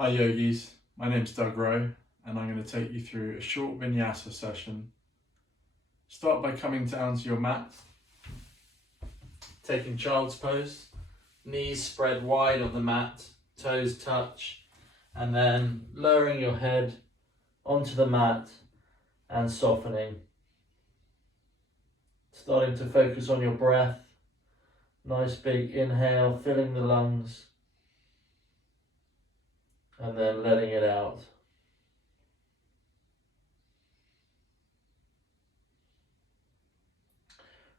Hi yogis, my name's Doug Rowe and I'm going to take you through a short vinyasa session. Start by coming down to your mat, taking child's pose, knees spread wide on the mat, toes touch, and then lowering your head onto the mat and softening. Starting to focus on your breath, nice big inhale, filling the lungs, and then letting it out.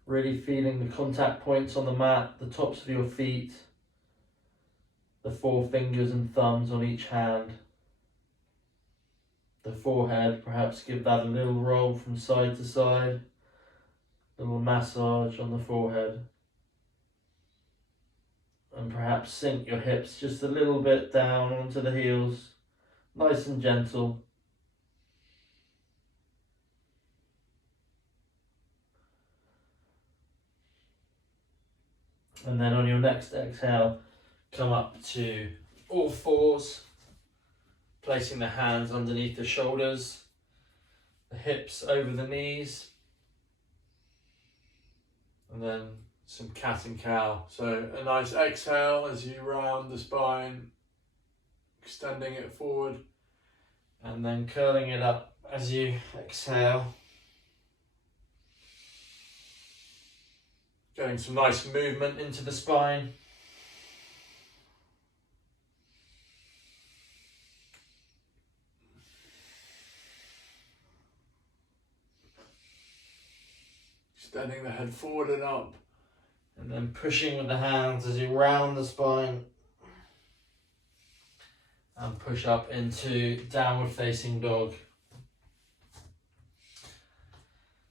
Really feeling the contact points on the mat, the tops of your feet, the four fingers and thumbs on each hand. The forehead, perhaps give that a little roll from side to side, a little massage on the forehead. And perhaps sink your hips just a little bit down onto the heels, nice and gentle. And then on your next exhale, come up to all fours, placing the hands underneath the shoulders, the hips over the knees, and then some cat and cow. So a nice exhale as you round the spine, extending it forward, and then curling it up as you exhale. Getting some nice movement into the spine. Extending the head forward and up. And then pushing with the hands as you round the spine. And push up into downward facing dog.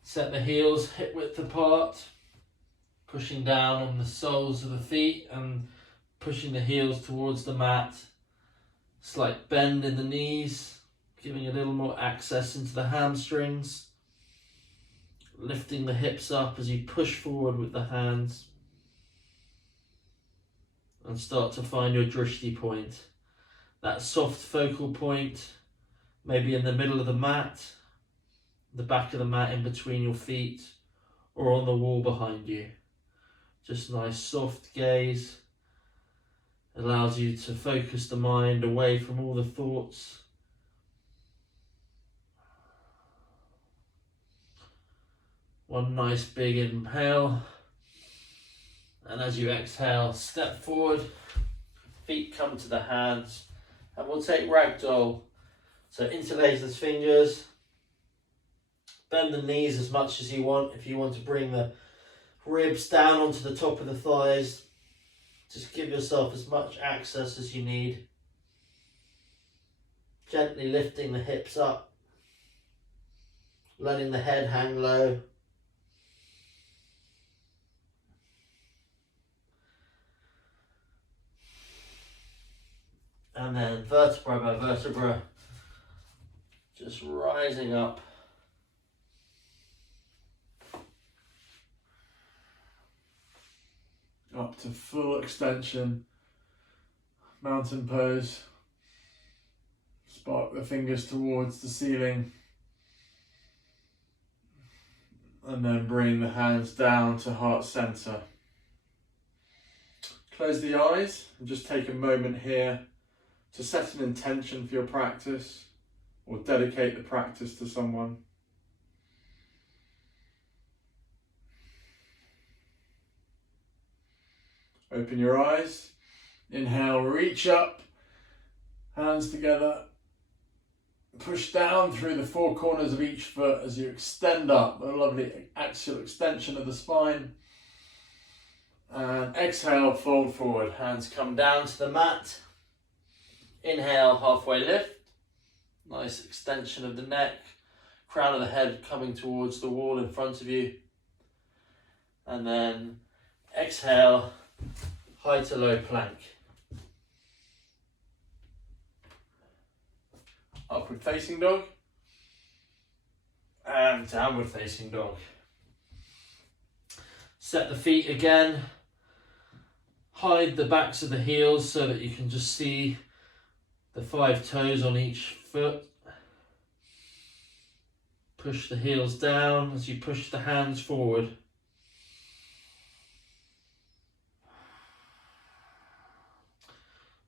Set the heels hip width apart. Pushing down on the soles of the feet and pushing the heels towards the mat. Slight bend in the knees, giving a little more access into the hamstrings. Lifting the hips up as you push forward with the hands. And start to find your drishti point. That soft focal point, maybe in the middle of the mat, the back of the mat in between your feet, or on the wall behind you. Just nice soft gaze, allows you to focus the mind away from all the thoughts. One nice big inhale, and as you exhale, step forward, feet come to the hands, and we'll take ragdoll. So interlace the fingers, bend the knees as much as you want. If you want to bring the ribs down onto the top of the thighs, just give yourself as much access as you need. Gently lifting the hips up, letting the head hang low. And then vertebra by vertebra, just rising up. Up to full extension, mountain pose. Spark the fingers towards the ceiling. And then bring the hands down to heart center. Close the eyes and just take a moment here to set an intention for your practice or dedicate the practice to someone. Open your eyes, inhale, reach up, hands together, push down through the four corners of each foot as you extend up, a lovely axial extension of the spine. And exhale, fold forward, hands come down to the mat. Inhale, halfway lift, nice extension of the neck, crown of the head coming towards the wall in front of you. And then exhale, high to low plank. Upward facing dog. And downward facing dog. Set the feet again. Hide the backs of the heels so that you can just see the 5 toes on each foot. Push the heels down as you push the hands forward.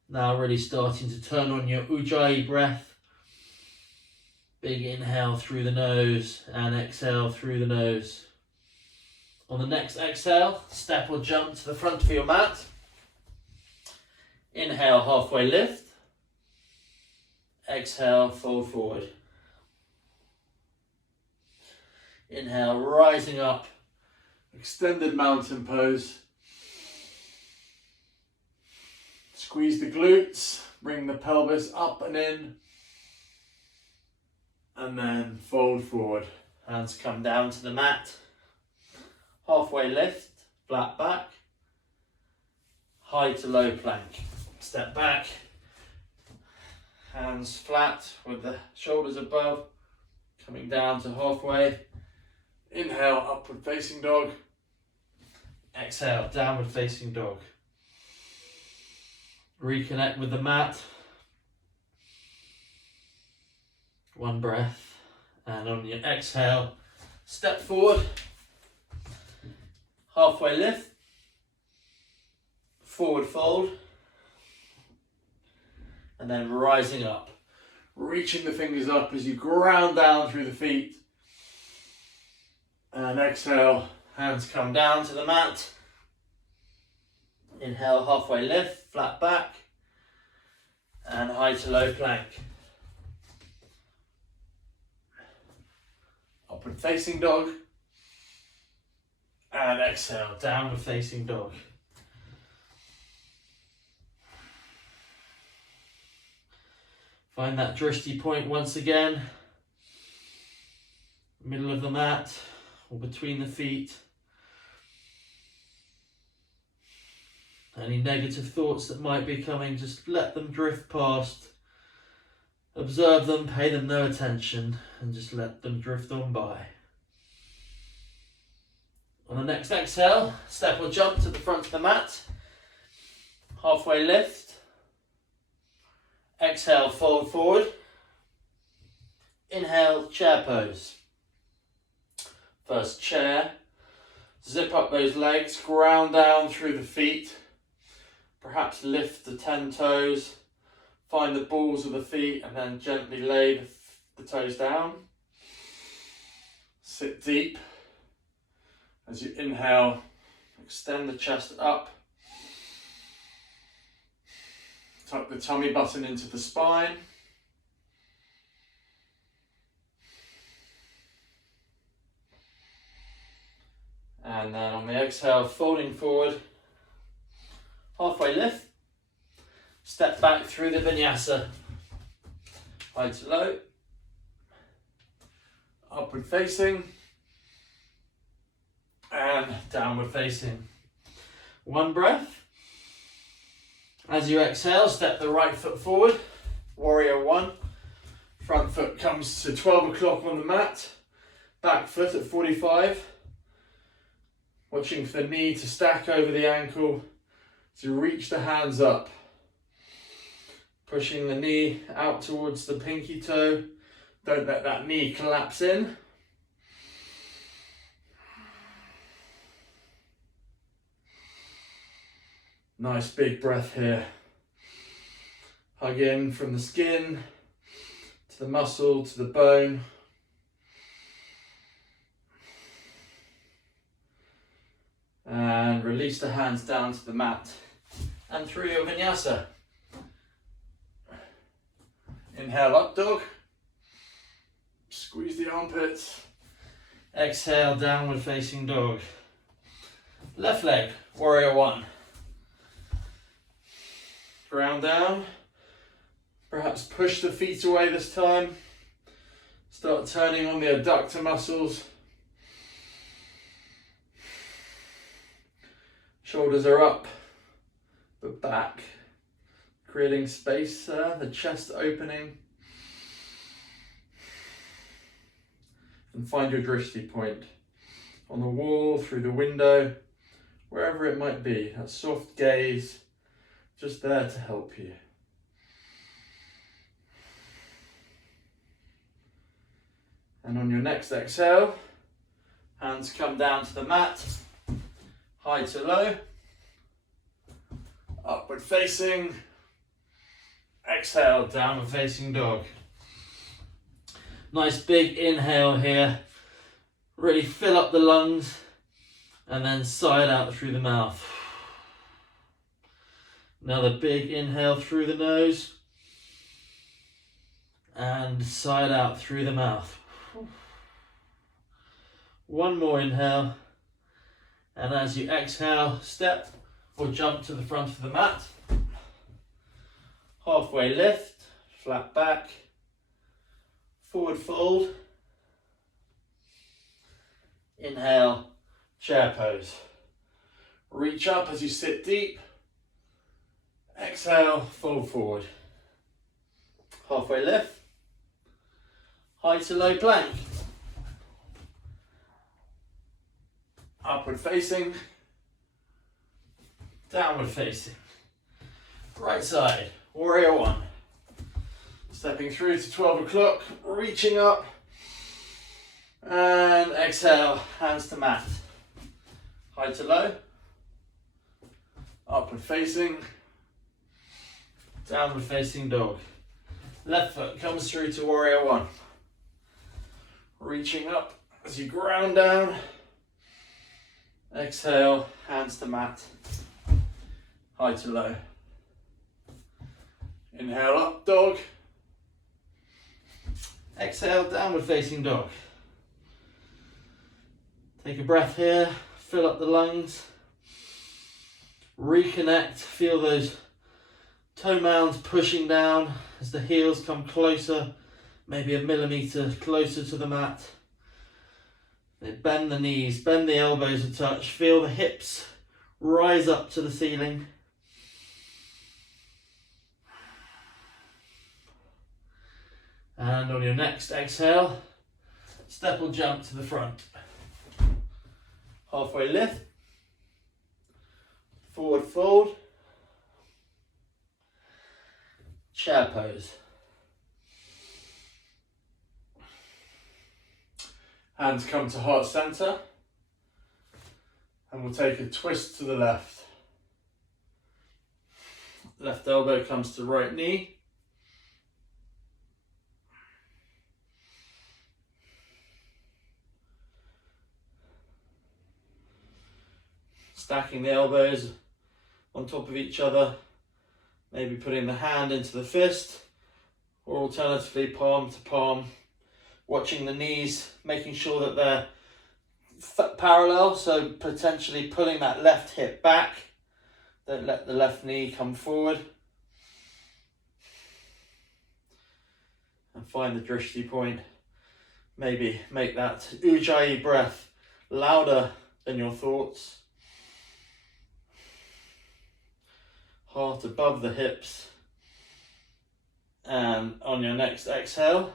Now really starting to turn on your Ujjayi breath. Big inhale through the nose and exhale through the nose. On the next exhale, step or jump to the front of your mat. Inhale, halfway lift. Exhale, fold forward. Inhale, rising up. Extended mountain pose. Squeeze the glutes, bring the pelvis up and in, and then fold forward. Hands come down to the mat. Halfway lift, flat back. High to low plank. Step back. Hands flat with the shoulders above. Coming down to halfway. Inhale, upward facing dog. Exhale, downward facing dog. Reconnect with the mat. One breath. And on your exhale, step forward. Halfway lift. Forward fold. And then rising up. Reaching the fingers up as you ground down through the feet. And exhale. Hands come down to the mat. Inhale, halfway lift, flat back. And high to low plank. Upward facing dog. And exhale, downward facing dog. Find that drishti point once again. Middle of the mat or between the feet. Any negative thoughts that might be coming, just let them drift past. Observe them, pay them no attention, and just let them drift on by. On the next exhale, step or jump to the front of the mat. Halfway lift. Exhale, fold forward. Inhale, chair pose. First chair. Zip up those legs, ground down through the feet. Perhaps lift the 10 toes. Find the balls of the feet and then gently lay the toes down. Sit deep. As you inhale, extend the chest up. Tuck the tummy button into the spine. And then on the exhale, folding forward. Halfway lift. Step back through the vinyasa. High to low. Upward facing. And downward facing. One breath. As you exhale, step the right foot forward. Warrior one. Front foot comes to 12 o'clock on the mat. Back foot at 45. Watching for the knee to stack over the ankle to reach the hands up. Pushing the knee out towards the pinky toe. Don't let that knee collapse in. Nice big breath here. Hug in from the skin to the muscle to the bone. And release the hands down to the mat and through your vinyasa. Inhale, up dog. Squeeze the armpits. Exhale, downward facing dog. Left leg, warrior one. Ground down. Perhaps push the feet away this time. Start turning on the adductor muscles. Shoulders are up, but back. Creating space there, the chest opening. And find your drishti point. On the wall, through the window, wherever it might be. A soft gaze, just there to help you. And on your next exhale, hands come down to the mat, high to low, upward facing, exhale, downward facing dog. Nice big inhale here, really fill up the lungs, and then side out through the mouth. Another big inhale through the nose, and side out through the mouth. One more inhale, and as you exhale, step or jump to the front of the mat. Halfway lift, flat back, forward fold. Inhale, chair pose. Reach up as you sit deep. Exhale, fold forward. Halfway lift, high to low plank. Upward facing, downward facing. Right side, warrior one. Stepping through to 12 o'clock, reaching up. And exhale, hands to mat. High to low. Upward facing, downward facing dog. Left foot comes through to warrior one. Reaching up as you ground down. Exhale, hands to mat, high to low. Inhale, up dog. Exhale, downward facing dog. Take a breath here, fill up the lungs. Reconnect, feel those toe mounds pushing down as the heels come closer, maybe a millimetre closer to the mat. They bend the knees, bend the elbows a touch, feel the hips rise up to the ceiling. And on your next exhale, step or jump to the front. Halfway lift, forward fold, chair pose. Hands come to heart center, and we'll take a twist to the left. Left elbow comes to right knee. Stacking the elbows on top of each other, maybe putting the hand into the fist, or alternatively palm to palm. Watching the knees, making sure that they're parallel, so potentially pulling that left hip back. Don't let the left knee come forward. And find the drishti point. Maybe make that ujjayi breath louder than your thoughts. Heart above the hips. And on your next exhale,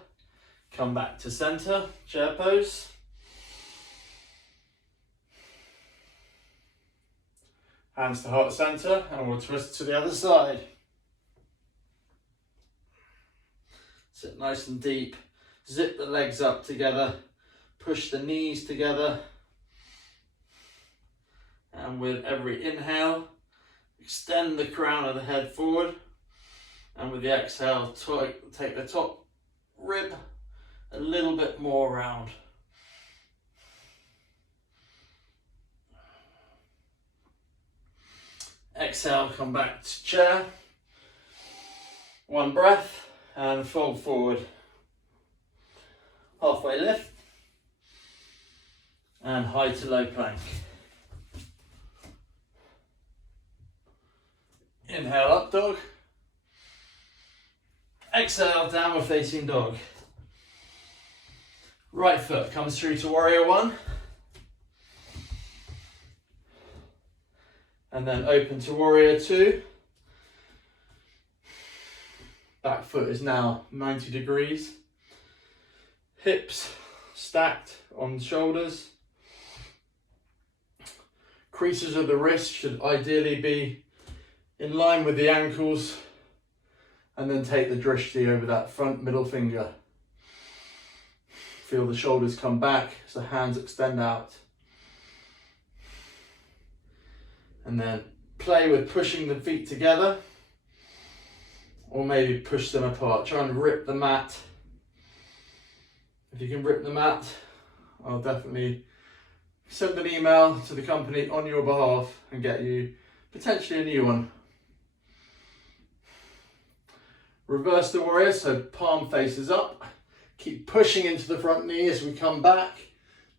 come back to center, chair pose. Hands to heart center, and we'll twist to the other side. Sit nice and deep. Zip the legs up together. Push the knees together. And with every inhale, extend the crown of the head forward. And with the exhale, take the top rib a little bit more round. Exhale, come back to chair. One breath and fold forward. Halfway lift and high to low plank. Inhale, up dog. Exhale, downward facing dog. Right foot comes through to warrior one. And then open to warrior two. Back foot is now 90 degrees. Hips stacked on shoulders. Creases of the wrist should ideally be in line with the ankles. And then take the drishti over that front middle finger. feel the shoulders come back as the hands extend out. And then play with pushing the feet together, or maybe push them apart. Try and rip the mat. If you can rip the mat, I'll definitely send an email to the company on your behalf and get you potentially a new one. Reverse the warrior, so palm faces up. Keep pushing into the front knee as we come back.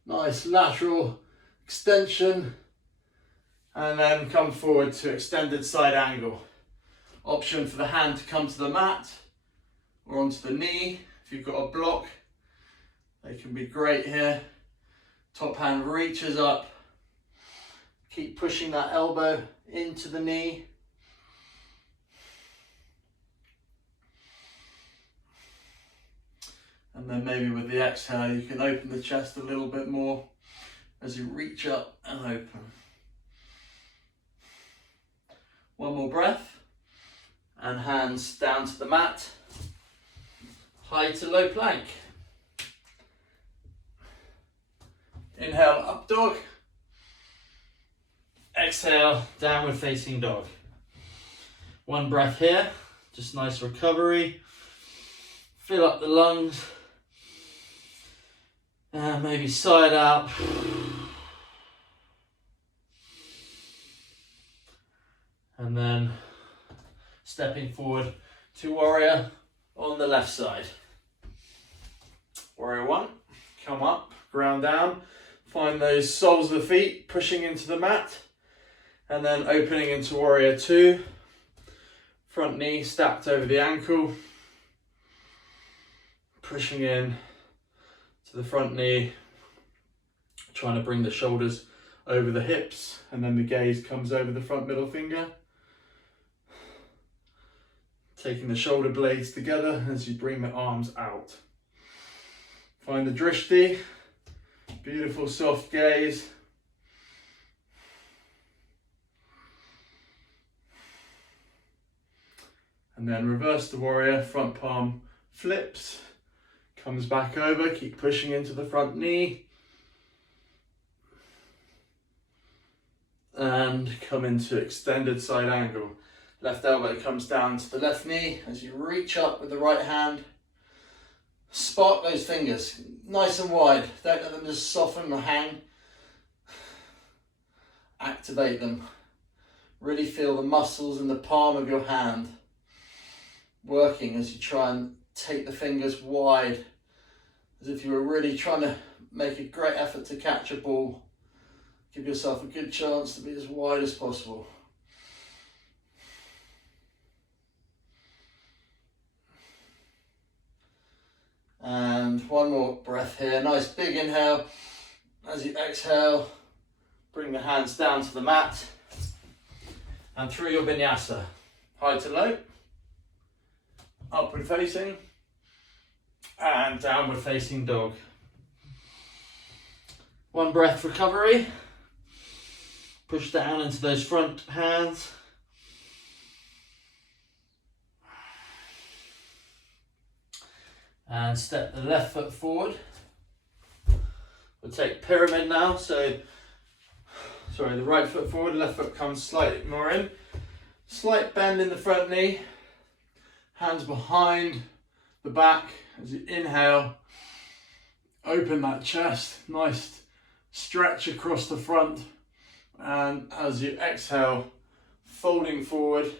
Nice lateral extension. And then come forward to extended side angle. Option for the hand to come to the mat or onto the knee. If you've got a block, they can be great here. Top hand reaches up. Keep pushing that elbow into the knee. And then maybe with the exhale, you can open the chest a little bit more as you reach up and open. One more breath, and hands down to the mat, high to low plank. Inhale, up dog. Exhale, downward facing dog. One breath here, just nice recovery. Fill up the lungs. And maybe side out. And then stepping forward to warrior on the left side. Warrior one, come up, ground down, find those soles of the feet pushing into the mat, and then opening into warrior two, front knee stacked over the ankle, pushing in to the front knee, trying to bring the shoulders over the hips, and then the gaze comes over the front middle finger. Taking the shoulder blades together as you bring the arms out. Find the drishti, beautiful soft gaze. And then reverse the warrior, front palm flips, comes back over, keep pushing into the front knee. And come into extended side angle. Left elbow comes down to the left knee as you reach up with the right hand. Spark those fingers nice and wide. Don't let them just soften or hang. Activate them. Really feel the muscles in the palm of your hand working as you try and take the fingers wide, as if you were really trying to make a great effort to catch a ball. Give yourself a good chance to be as wide as possible. And one more breath here. Nice big inhale. As you exhale, bring the hands down to the mat and through your vinyasa. High to low, upward facing, and downward facing dog. One breath recovery. Push down into those front hands. And step the left foot forward. We'll take pyramid now, the right foot forward, left foot comes slightly more in. Slight bend in the front knee, hands behind the back as you inhale. Open that chest, nice stretch across the front. And as you exhale, folding forward,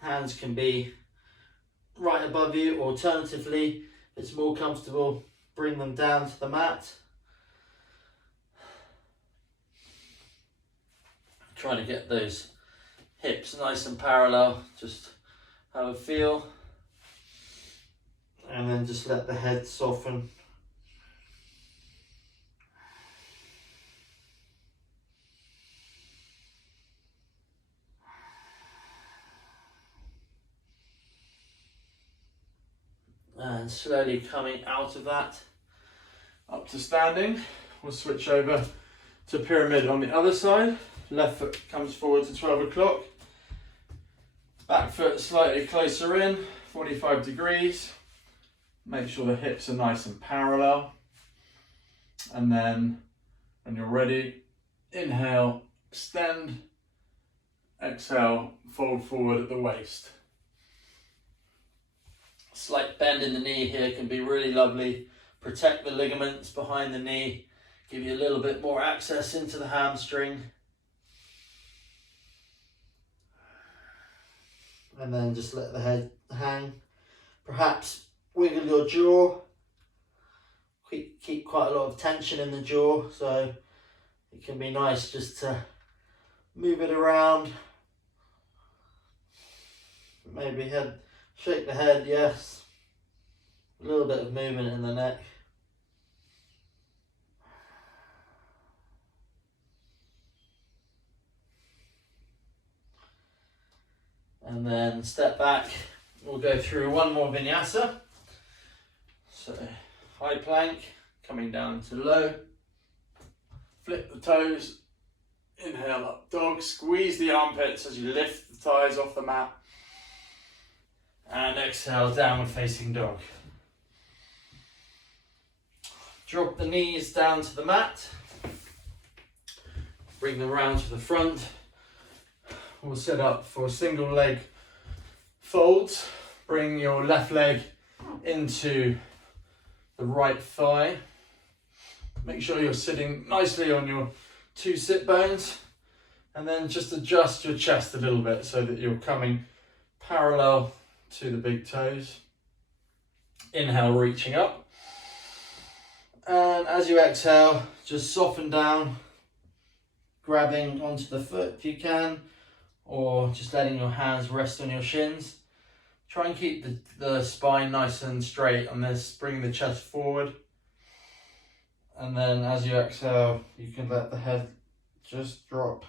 hands can be right above you. Alternatively, if it's more comfortable, bring them down to the mat. Trying to get those hips nice and parallel, just have a feel. And then just let the head soften. And slowly coming out of that, up to standing. We'll switch over to pyramid on the other side. Left foot comes forward to 12 o'clock. Back foot slightly closer in, 45 degrees. Make sure the hips are nice and parallel. And then when you're ready, inhale, extend, exhale, fold forward at the waist. Slight bend in the knee here can be really lovely. Protect the ligaments behind the knee, give you a little bit more access into the hamstring. And then just let the head hang. Perhaps wiggle your jaw. Keep quite a lot of tension in the jaw, so it can be nice just to move it around. Maybe shake the head, yes. A little bit of movement in the neck. And then step back. We'll go through one more vinyasa. So high plank, coming down to low. Flip the toes. Inhale up dog. Squeeze the armpits as you lift the thighs off the mat. And exhale, downward facing dog. Drop the knees down to the mat. Bring them round to the front. We'll set up for single leg folds. Bring your left leg into the right thigh. Make sure you're sitting nicely on your two sit bones. And then just adjust your chest a little bit so that you're coming parallel to the big toes. Inhale, reaching up. And as you exhale, just soften down, grabbing onto the foot if you can, or just letting your hands rest on your shins. Try and keep the spine nice and straight on this. Bring the chest forward. And then as you exhale, you can let the head just drop.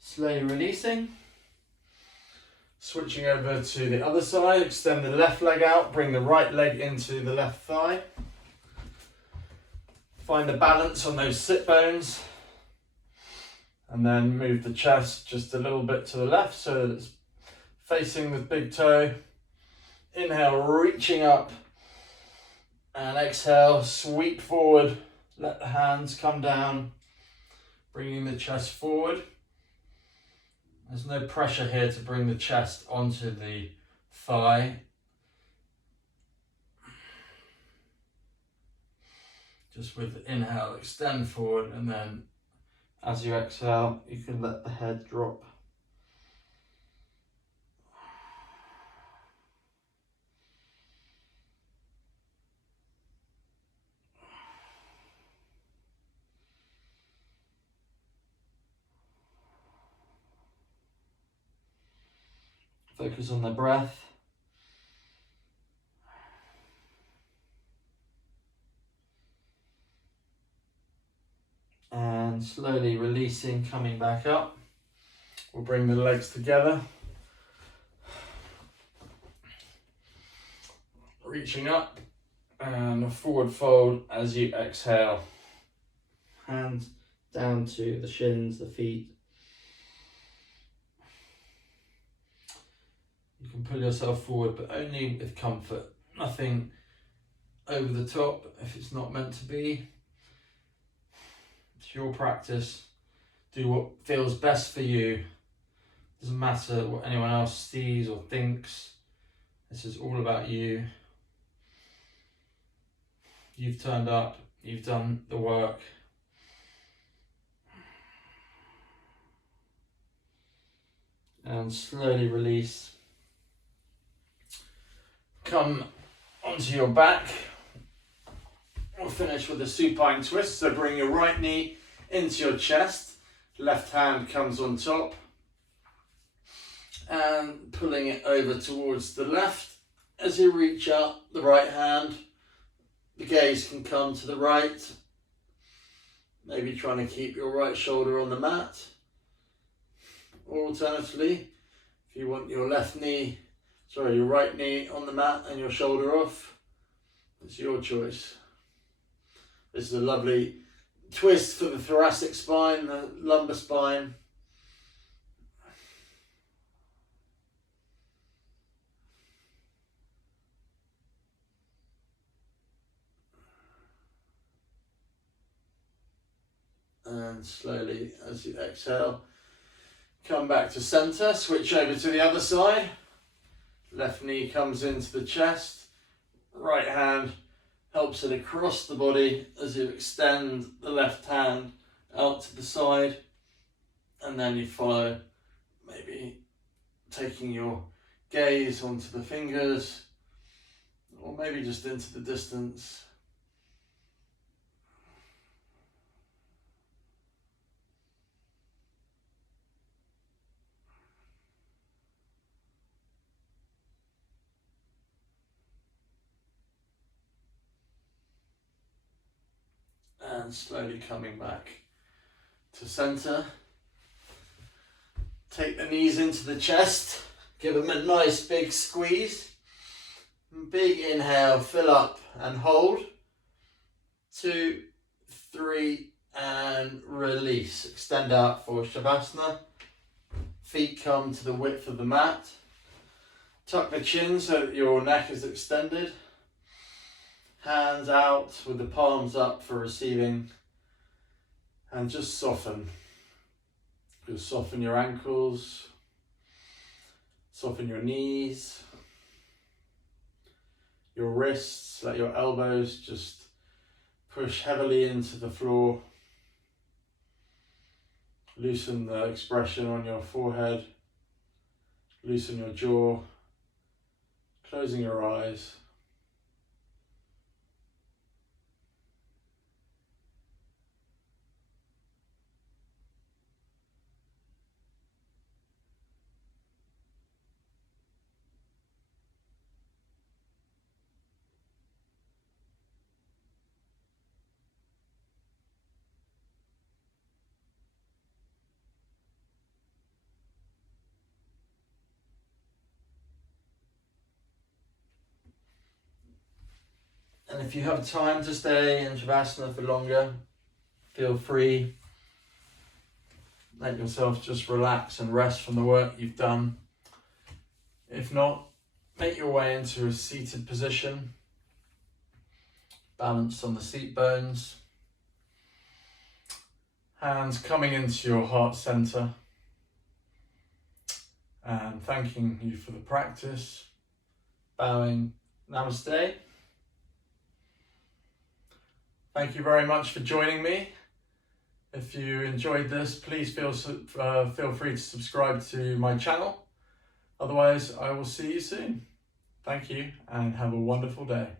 Slowly releasing. Switching over to the other side, extend the left leg out, bring the right leg into the left thigh. Find the balance on those sit bones. And then move the chest just a little bit to the left so that it's facing the big toe. Inhale, reaching up. And exhale, sweep forward. Let the hands come down, bringing the chest forward. There's no pressure here to bring the chest onto the thigh. Just with the inhale, extend forward, and then as you exhale, you can let the head drop. Focus on the breath. And slowly releasing, coming back up. We'll bring the legs together. Reaching up and a forward fold as you exhale. Hands down to the shins, the feet. You can pull yourself forward, but only with comfort. Nothing over the top if it's not meant to be. It's your practice. Do what feels best for you. Doesn't matter what anyone else sees or thinks. This is all about you. You've turned up. You've done the work. And slowly release. Come onto your back. We'll finish with a supine twist. So bring your right knee into your chest. Left hand comes on top. And pulling it over towards the left. As you reach up the right hand, the gaze can come to the right. Maybe trying to keep your right shoulder on the mat. Or alternatively, if you want your right knee on the mat and your shoulder off, It's your choice. This is a lovely twist for the thoracic spine, the lumbar spine. And slowly, as you exhale, come back to center, switch over to the other side. Left knee comes into the chest, right hand helps it across the body as you extend the left hand out to the side, and then you follow, maybe taking your gaze onto the fingers, or maybe just into the distance. And slowly coming back to center. Take the knees into the chest, give them a nice big squeeze. Big inhale, fill up and hold. 2, 3, and release. Extend out for Shavasana. Feet come to the width of the mat. Tuck the chin so that your neck is extended. Hands out with the palms up for receiving. And just soften. Just soften your ankles. Soften your knees. Your wrists, let your elbows just push heavily into the floor. Loosen the expression on your forehead. Loosen your jaw. Closing your eyes. And if you have time to stay in Shavasana for longer, feel free. Let yourself just relax and rest from the work you've done. If not, make your way into a seated position, balanced on the seat bones. Hands coming into your heart center. And thanking you for the practice. Bowing, namaste. Thank you very much for joining me. If you enjoyed this, please feel free to subscribe to my channel. Otherwise, I will see you soon. Thank you and have a wonderful day.